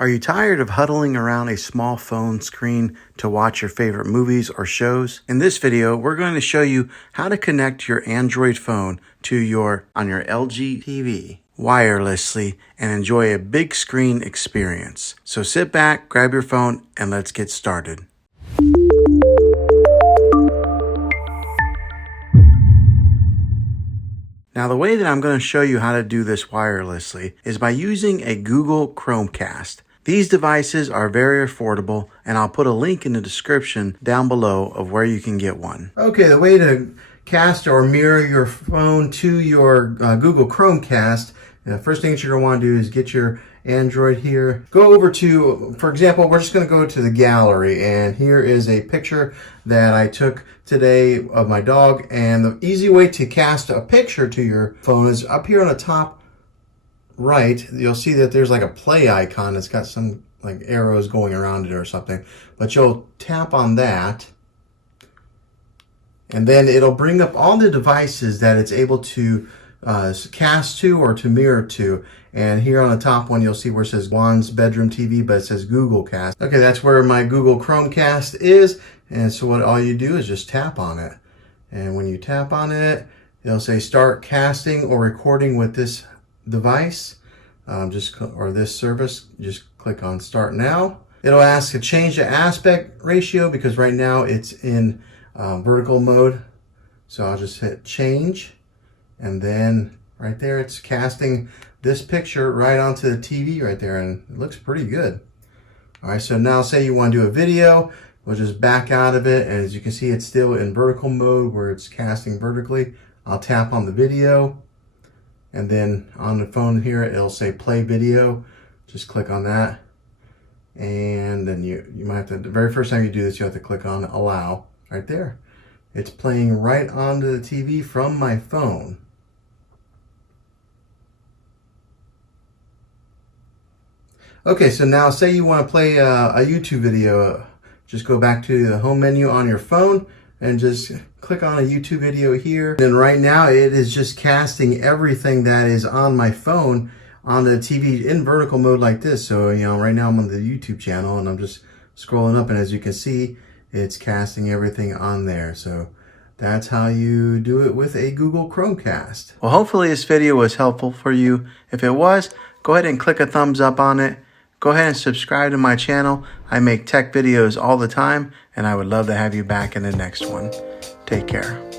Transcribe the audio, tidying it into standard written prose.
Are you tired of huddling around a small phone screen to watch your favorite movies or shows? In this video, we're going to show you how to connect your Android phone to your LG TV wirelessly and enjoy a big screen experience. So sit back, grab your phone, and let's get started. Now, the way that I'm going to show you how to do this wirelessly is by using a Google Chromecast. These devices are very affordable, and I'll put a link in the description down below of where you can get one. Okay, the way to cast or mirror your phone to your Google Chromecast, the first thing that you're going to want to do is get your Android here. Go over to, for example, we're just going to go to the gallery, and here is a picture that I took today of my dog. And the easy way to cast a picture to your phone is up here on the top right. You'll see that there's like a play icon. It's got some like arrows going around it or something, but you'll tap on that, and then it'll bring up all the devices that it's able to cast to or to mirror to. And here on the top one, you'll see where it says Juan's bedroom TV, but it says Google Cast. Okay, that's where my Google Chromecast is. And so what all you do is just tap on it. And when you tap on it, it'll say start casting or recording with this device, or this service. Just click on start now. It'll ask to change the aspect ratio because right now it's in vertical mode. So I'll just hit change. And then right there, it's casting this picture right onto the TV right there, and it looks pretty good. All right, so now say you want to do a video, we'll just back out of it, and as you can see, it's still in vertical mode where it's casting vertically. I'll tap on the video, and then on the phone here, it'll say play video. Just click on that, and then you might have to, the very first time you do this, you have to click on allow right there. It's playing right onto the TV from my phone. Okay, so now say you want to play a YouTube video. Just go back to the home menu on your phone and just click on a YouTube video here. And right now it is just casting everything that is on my phone on the TV in vertical mode like this. So, you know, right now I'm on the YouTube channel and I'm just scrolling up, and as you can see, it's casting everything on there. So that's how you do it with a Google Chromecast. Well, hopefully this video was helpful for you. If it was, go ahead and click a thumbs up on it. Go ahead and subscribe to my channel. I make tech videos all the time, and I would love to have you back in the next one. Take care.